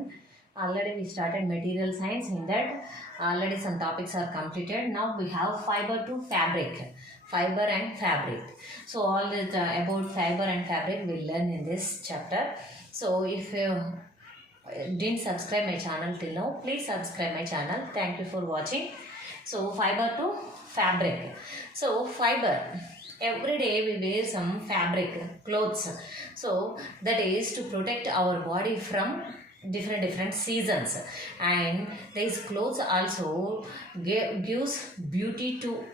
lesson. Already we started material science. In that already some topics are completed. Now we have fiber to fabric, fiber and fabric. So all the about fiber and fabric we'll learn in this chapter. So if you didn't subscribe my channel till now, please subscribe my channel. Thank you for watching. So fiber to fabric. So fiber, every day we wear some fabric clothes, so that is to protect our body from different seasons, and these clothes also gives beauty to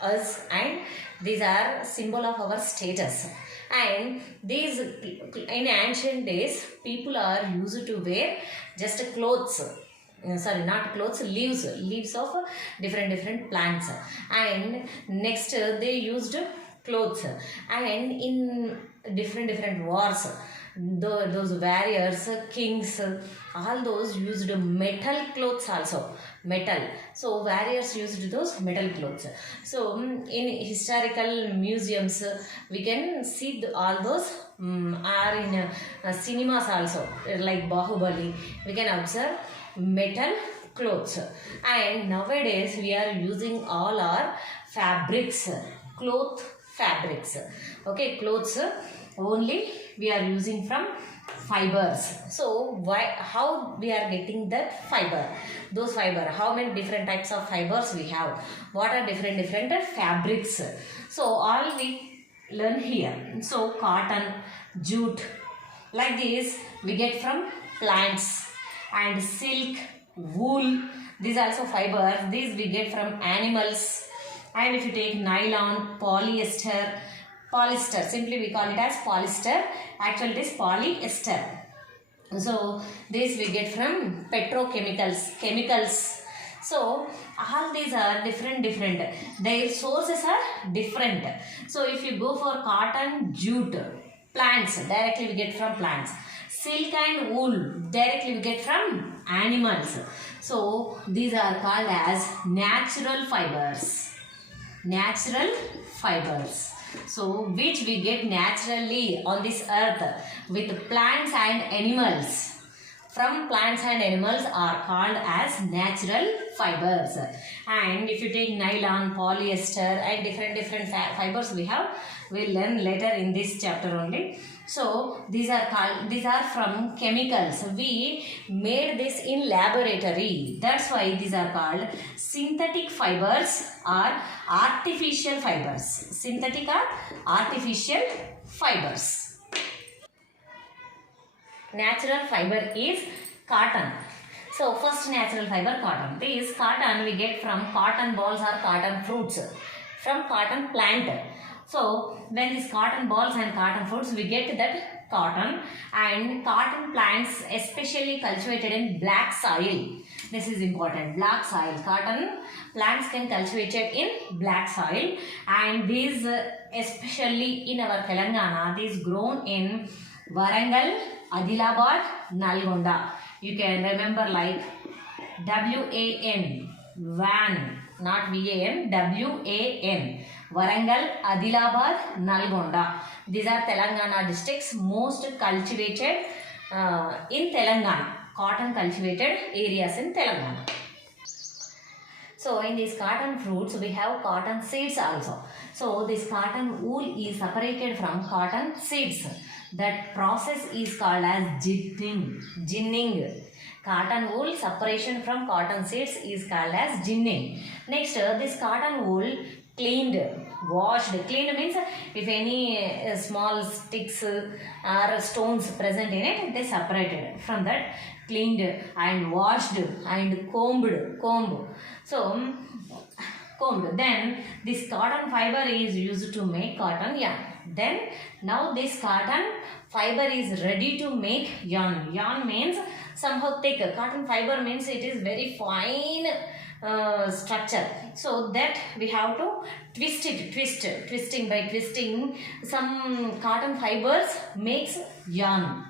us, and these are symbol of our status. And these in ancient days people are used to wear just clothes, sorry, not clothes, leaves of different plants. And next they used clothes, and in different wars, those warriors, kings, all those used metal clothes also, metal. So warriors used those metal clothes. So in historical museums we can see all those are in cinemas also, like Bahubali, we can observe metal clothes. And nowadays we are using all our fabrics, cloth fabrics. Okay, clothes only we are using from fibers. So why, how we are getting that fiber, those fiber, how many different types of fibers we have, what are different fabrics. So all we learn here. So cotton, jute, like this we get from plants. And silk, wool, these also fibers, these we get from animals. And if you take nylon, polyester, simply we call it as polyester, actually it is polyester. So this we get from petrochemicals, chemicals. So all these are different, their sources are different. So if you go for cotton, jute, plants, directly we get from plants. Silk and wool, directly we get from animals. So these are called as natural fibers. Natural fibers. So which we get naturally on this earth with plants and animals. From plants and animals are called as natural fibers. And if you take nylon, polyester and different fibers we have, we'll learn later in this chapter only. So these are from chemicals. We made this in laboratory. That's why these are called synthetic fibers or artificial fibers. Synthetic or artificial fibers. Natural fiber is cotton. So first natural fiber, cotton. This cotton we get from cotton balls or cotton fruits, from cotton plant. So when these cotton balls and cotton fruits we get that cotton, and cotton plants especially cultivated in black soil. This is important, black soil. Cotton plants can cultivate it in black soil, and these especially in our Telangana, these grown in Warangal, Adilabad, Nalgonda. You can remember like WAN, VAN, not VAN, WAN. Warangal, Adilabad, Nalgonda. These are Telangana districts most cultivated in Telangana. Cotton cultivated areas in Telangana. So in these cotton fruits we have cotton seeds also. So this cotton wool is separated from cotton seeds. That process is called as ginning. Cotton wool separation from cotton seeds is called as ginning. Next, this cotton wool cleaned, washed. Cleaned means if any small sticks or stones present in it, they separated from that, cleaned and washed and combed. So combed. Then this cotton fiber is used to make cotton yarn. Then now this cotton fiber is ready to make yarn. Yarn means somehow thick. Cotton fiber means it is very fine structure. So that we have to twist it. By twisting some cotton fibers makes yarn.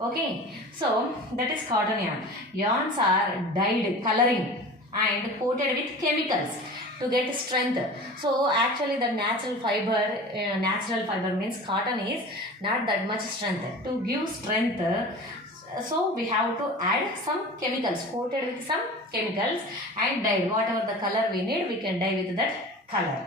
Okay, so that is cotton yarn. Yarns are dyed, coloring and coated with chemicals to get strength. So actually the natural fiber means cotton is not that much strength. To give strength, So we have to add some chemicals, coated with some chemicals and dyed. Whatever the color we need, we can dye with that color.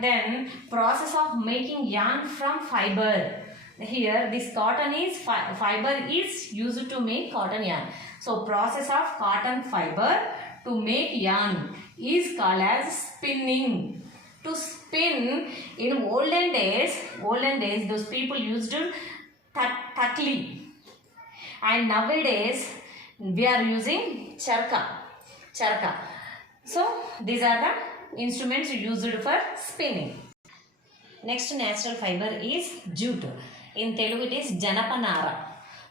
Then process of making yarn from fiber. Here this cotton is fiber is used to make cotton yarn. So process of cotton fiber to make yarn is called as spinning. To spin, in olden days those people used tatli, and nowadays we are using charka. So these are the instruments used for spinning. Next natural fiber is jute. In Telugu it is janapanara.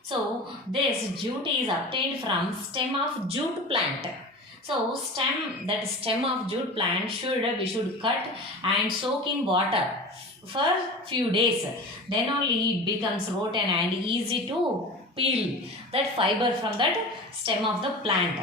So this jute is obtained from stem of jute plant. So stem of jute plant we should cut and soak in water for few days. Then only it becomes rotten and easy to peel that fiber from that stem of the plant.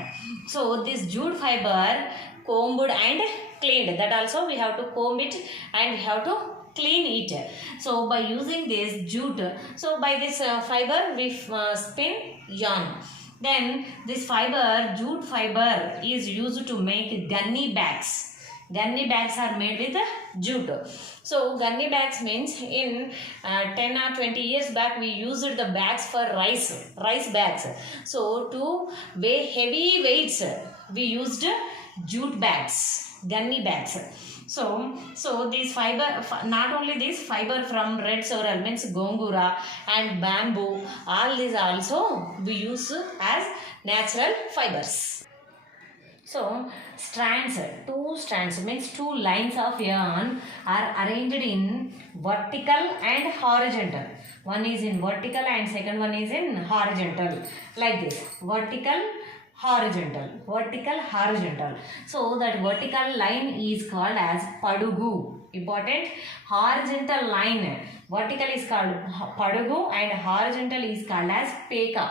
So this jute fiber combed and cleaned. That also we have to comb it and we have to clean it. So by using this jute, so by this fiber we spin yarn. Then this jute fiber is used to make gunny bags. Gunny bags are made with jute. So gunny bags means in 10 or 20 years back we used the bags for rice bags. So to weigh heavy weights we used jute bags, gunny bags. So this fiber, not only this fiber from red sorrel means gongura and bamboo, all these also we use as natural fibers. So strands, two strands means two lines of yarn are arranged in vertical and horizontal. One is in vertical and second one is in horizontal, like this, vertical, horizontal. So that vertical line is called as padugu. Important. Horizontal line, vertical is called padugu and horizontal is called as peka.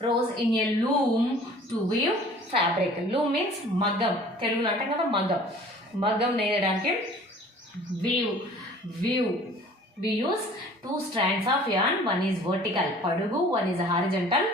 Rows in a loom to weave fabric. Loom means maggam. Telugulo ante kada maggam. Maggam neyadaniki weave. We use two strands of yarn. One is vertical padugu, one is horizontal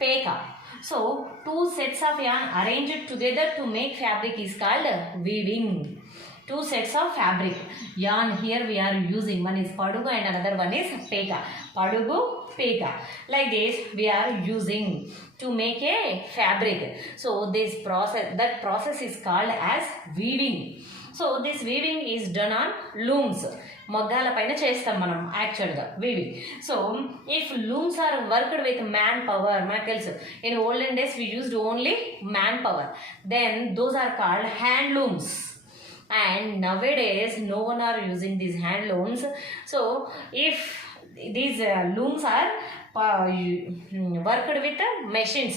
peka. So two sets of yarn arranged together to make fabric is called weaving. Two sets of fabric yarn here we are using. One is padugu and another one is peka. Padugu, peka. Like this we are using to make a fabric. So that process is called as weaving. So this weaving is done on looms. మగ్గాల పైన చేస్తాం మనం యాక్చువల్గా weaving. So if looms are worked with man power, మనకు తెలుసు in olden days we used only man power, then those are called hand looms. And nowadays no one are using these hand looms. So if these looms are worked with machines,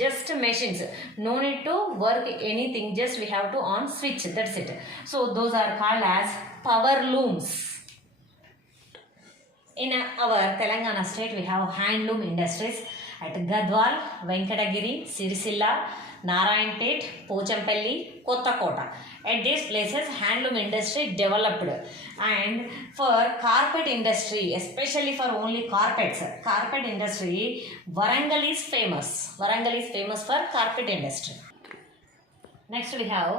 just machines, no need to work anything, just we have to on switch, that's it. So those are called as power looms. In our Telangana state we have handloom industries at Gadwal, Venkatagiri, Sirisilla, Narayanpet, Pochampalli, Kottakota. At these places handloom industry developed. And for carpet industry, especially for only carpet industry, Warangal is famous. Warangal is famous for carpet industry. Next we have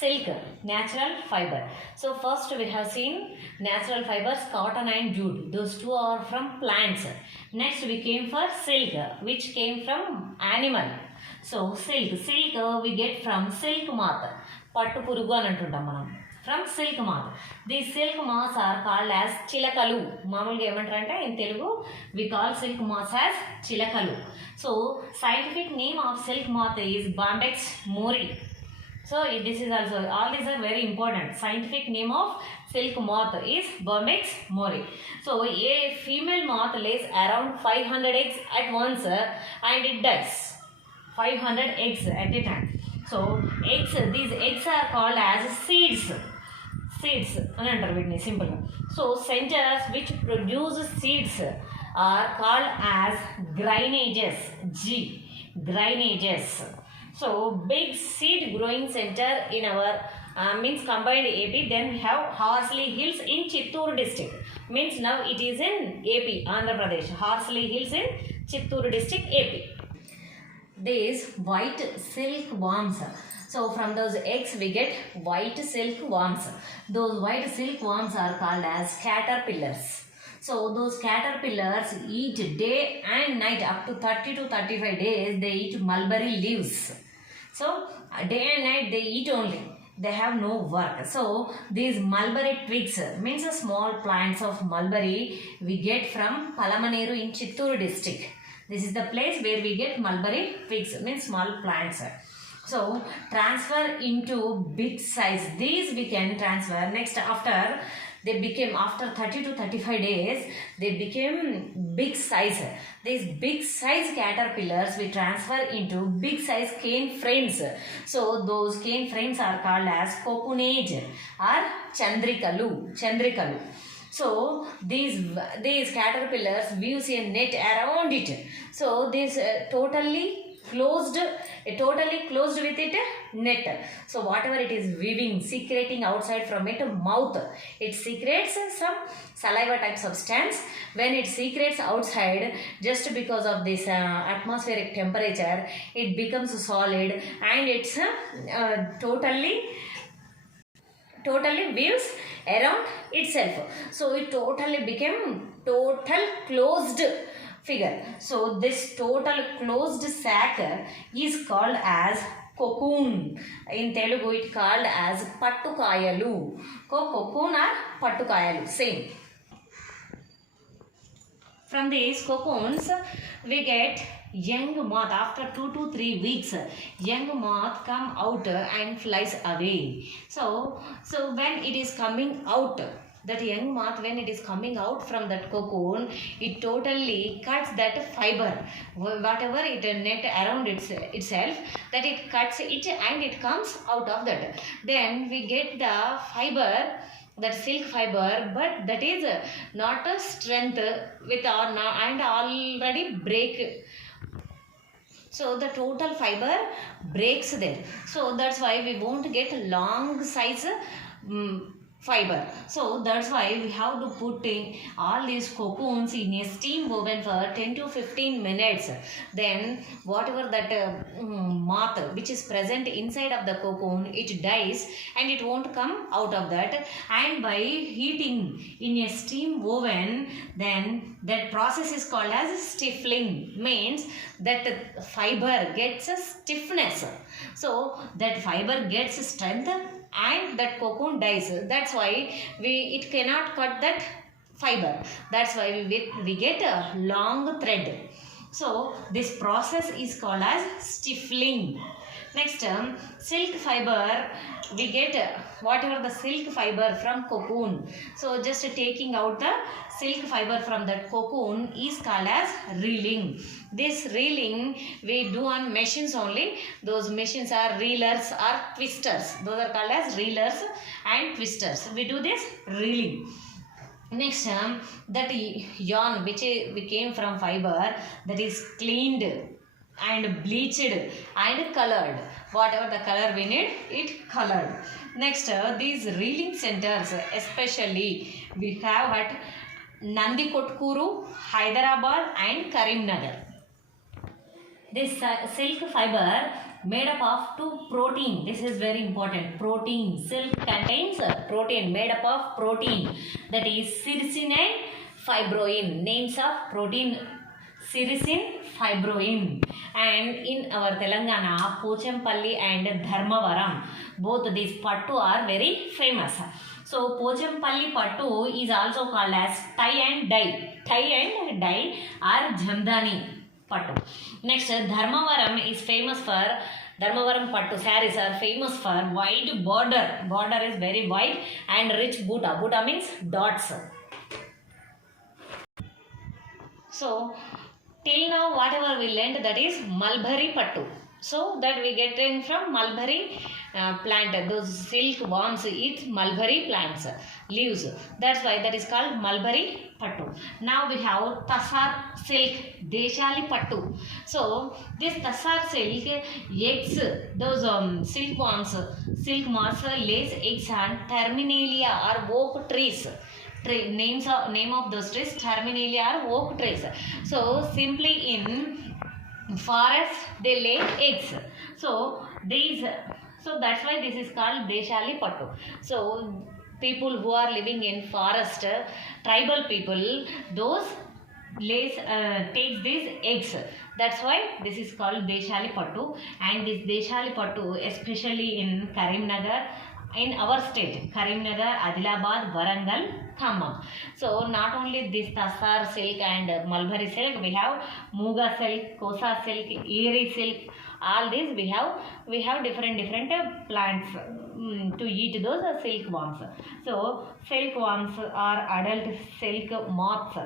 silk, natural fiber. So first we have seen natural fibers, cotton and jute. Those two are from plants. Next we came for silk, which came from animal. So silk we get from silk moth. Pattu purugu అని అంటుంటాం మనం. From silk moth. These silk moths are called as chilakalu. మామూలుగా ఏమంటారంటే in Telugu we call silk moths as chilakalu. So scientific name of silk moth is Bombyx mori. So this is also, all these are very important. Scientific name of silk moth is Bombyx mori. So a female moth lays around 500 eggs at once and it dies. 500 eggs at a time. So these eggs are called as seeds అని అంటారు వీటిని సింపుల్గా. So centers which produce seeds are called as grainages. Grainages. So big seed growing center in our means combined AP. Then we have Horsley Hills in Chittoor district. Means now it is in AP, Andhra Pradesh. Horsley Hills in Chittoor district, AP. These white silk worms. So from those eggs we get white silk worms. Those white silk worms are called as caterpillars. So those caterpillars eat day and night up to 30 to 35 days. They eat mulberry leaves. So day and night they eat only. They have no work. So these mulberry twigs means a small plants of mulberry we get from Palamaneru in Chittoor district. This is the place where we get mulberry twigs, means small plants. So transfer into big size. These we can transfer. Next, after 30 to 35 days, they became big size. These big size caterpillars we transfer into big size cane frames. So those cane frames are called as cocoonage or chandrikalu. So these caterpillars weaves a net around it. So this totally closed with it net. So whatever it is weaving, secreting outside from it mouth, it secretes some saliva type substance. When it secretes outside, just because of this atmospheric temperature, it becomes solid and it's totally weaves around itself. So it totally became total closed figure. So this total closed sac is called as cocoon. In Telugu it called as pattukayalu. Cocoon or pattukayalu, same. From these cocoons we get young moth. After 2 to 3 weeks, young moth come out and flies away. So when it is coming out, that young moth, when it is coming out from that cocoon, it totally cuts that fiber, whatever it net around itself, that it cuts it and it comes out of that. Then we get the fiber, that silk fiber, but that is not a strength with our and already break. So the total fiber breaks there. So that's why we won't get long size fiber. So that's why we have to put in all these cocoons in a steam oven for 10 to 15 minutes. Then whatever that moth which is present inside of the cocoon, it dies and it won't come out of that. And by heating in a steam oven, then that process is called as stiffling. Means that fiber gets a stiffness. So that fiber gets strength and that cocoon dies. That's why it cannot cut that fiber. That's why we get a long thread. So this process is called as stiffling. Next, silk fiber, we get whatever the silk fiber from cocoon. So just taking out the silk fiber from that cocoon is called as reeling. This reeling we do on machines only. Those machines are reelers or twisters. Those are called as reelers and twisters. We do this reeling. Next, that yarn which we came from fiber, that is cleaned and bleached and colored. Whatever the color we need, it colored. Next, these reeling centers, especially we have at Nandikotkuru, Hyderabad and Karimnagar. This silk fiber made up of 2 protein. This is very important. Protein. Silk contains protein, made up of protein. That is sericin and fibroin. Names of protein: sericin, fibroin. And in our Telangana, Pochampalli and Dharmavaram, both these pattu are very famous. So Pochampalli pattu is also called as tie and dye. Tie and dye or Jamdani pattu. Next, Dharmavaram is famous for Dharmavaram pattu sarees are famous for wide border. Border is very wide and rich buta. Buta means dots. So till now whatever we learned, that is mulberry pattu. So that we get in from mulberry plant. Those silk worms eat mulberry plants, leaves. That's why that is called mulberry pattu. Now we have Tassar silk, Deshali pattu. So this Tassar silk eggs, those silk worms, silk moths lays eggs on terminalia or oak trees. name of those trees, terminalia are oak trees. So simply in forest they lay eggs. So that's why this is called Deshali Pattu. So people who are living in forest, tribal people, those takes these eggs. That's why this is called Deshali Pattu. And this Deshali Pattu, especially in Karimnagar, in our state, Karimnagar, Adilabad, Warangal, Khammam. So not only this Tassar silk and Mulberry silk, we have Muga silk, Kosa silk, Erie silk. All these we have different plants to eat those silkworms. So silkworms are adult silk moths.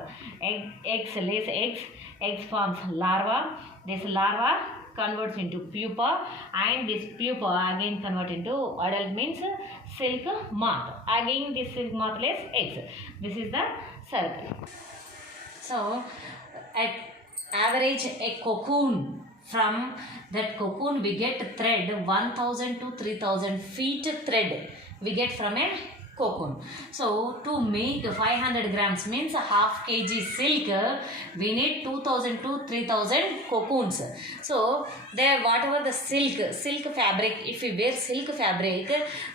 Eggs forms larva. This larva converts into pupa, and this pupa again convert into adult, means silk moth. Again this silk moth lays eggs. This is the circle. So at average a cocoon, from that cocoon we get thread 1000 to 3000 feet thread we get from a cocoon. So to make 500 grams means half kg silk, we need 2000 to 3000 cocoons. So there, whatever the silk fabric, if we wear silk fabric,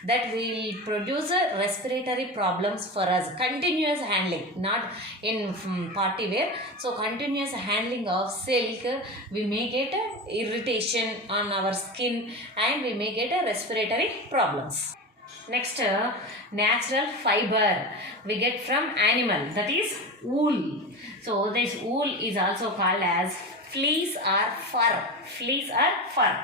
that will produce respiratory problems for us. Continuous handling, not in party wear. So continuous handling of silk, we may get irritation on our skin and we may get respiratory problems. Next, natural fiber we get from animal, that is wool. So this wool is also called as fleece or fur.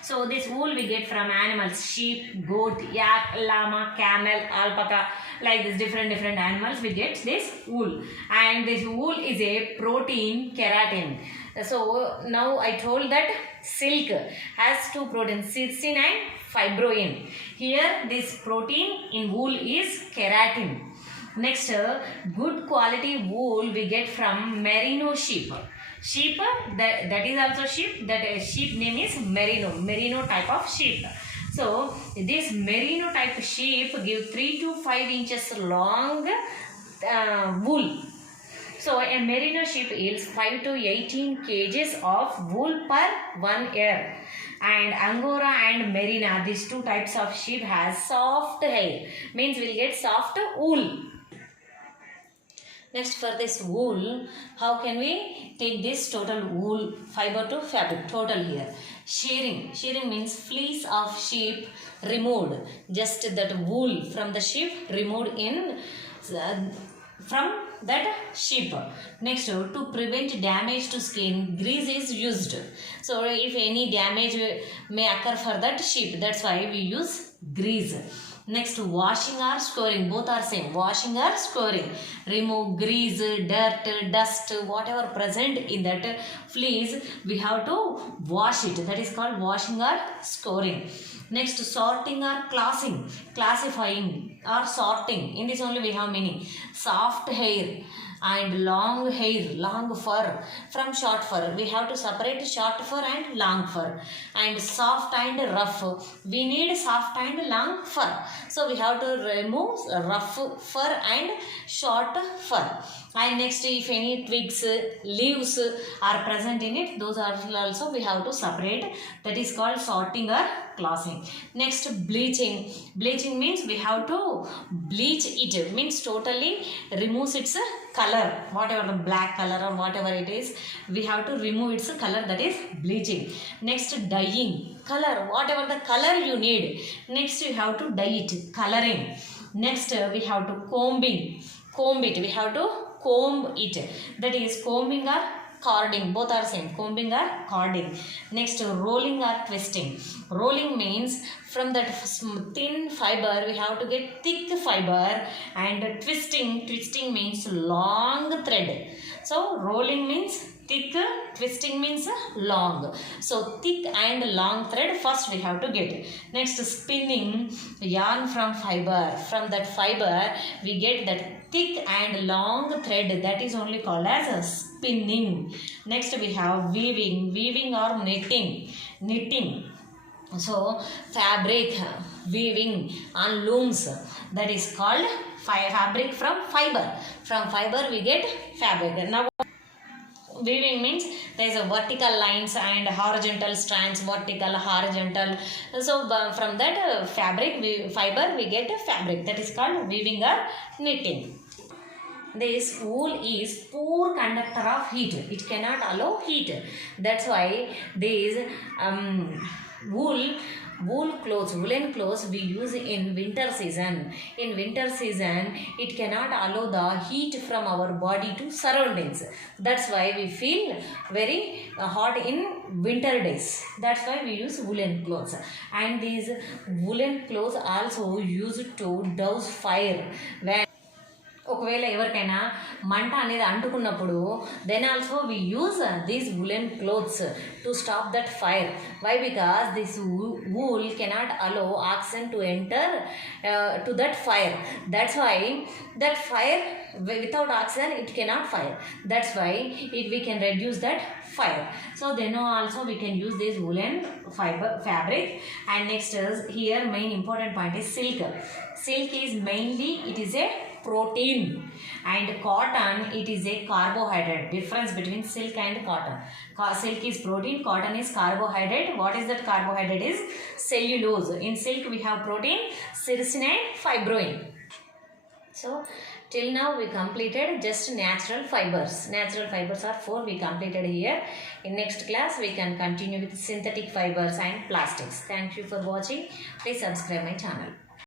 So this wool we get from animals, sheep, goat, yak, llama, camel, alpaca, like this different animals we get this wool. And this wool is a protein, keratin. So now I told that silk has two proteins, cysteine and fibroin. Here this protein in wool is keratin. Next, good quality wool we get from merino sheep. That is also sheep. That sheep name is merino type of sheep. So this merino type sheep give 3 to 5 inches long wool. So a merino sheep yields 5 to 18 kgs of wool per 1 year. And Angora and Merina, these two types of sheep has soft hair, means we'll get soft wool. Next, for this wool, how can we take this total wool fiber to fabric? Total here. Shearing means fleece of sheep removed. Just that wool from the sheep removed in from that sheep. Next, to prevent damage to skin, grease is used. So if any damage may occur for that sheep, that's why we use grease. Next, washing or scouring, both are same. Washing or scouring, remove grease, dirt, dust, whatever present in that fleece, we have to wash it. That is called washing or scouring. Next, sorting or classifying or sorting. In this only we have meaning. Soft hair and long hair, long fur from short fur. We have to separate short fur and long fur. And soft and rough. We need soft and long fur. So we have to remove rough fur and short fur. And next, if any twigs, leaves are present in it, those are also we have to separate. That is called sorting or classing. Next, bleaching. Bleaching means we have to bleach it. Means totally removes its color. Whatever the black color or whatever it is, we have to remove its color. That is bleaching. Next, dyeing. Color. Whatever the color you need. Next, you have to dye it. Coloring. Next, we have to combing. Comb it. We have to comb it. That is combing or cording. Both are same. Combing or cording. Next, rolling or twisting. Rolling means from that thin fiber we have to get thick fiber, and twisting means long thread. So rolling means thick, twisting means long. So thick and long thread first we have to get. Next, spinning, yarn from fiber. From that fiber we get that thick and long thread, that is only called as spinning. Next, we have weaving or knitting. So fabric weaving on looms, that is called fabric from fiber. From fiber we get fabric. Now weaving means there is a vertical lines and horizontal strands, vertical, horizontal. So from that fiber we get a fabric, that is called weaving or knitting. This wool is poor conductor of heat. It cannot allow heat. That's why these woolen clothes we use in winter season. In winter season, it cannot allow the heat from our body to surroundings. That's why we feel very hot in winter days. That's why we use woolen clothes. And these woolen clothes also used to douse fire. When ఒకవేళ ఎవరికైనా మంట అనేది అంటుకున్నప్పుడు then also we use these woolen clothes to stop that fire. Why? Because this wool cannot allow oxygen to enter to that fire. That's why that fire, without oxygen it cannot fire. That's why we can reduce that fire. So then also we can use this woolen fabric. And next is here main important point is silk. Silk is mainly, it is a protein, and cotton, it is a carbohydrate. Difference between silk and cotton. Silk is protein, cotton is carbohydrate. What is that carbohydrate? Is cellulose. In silk we have protein, sericin and fibroin. So till now we completed just natural fibers. Natural fibers are 4 we completed here. In next class we can continue with synthetic fibers and plastics. Thank you for watching. Please subscribe my channel.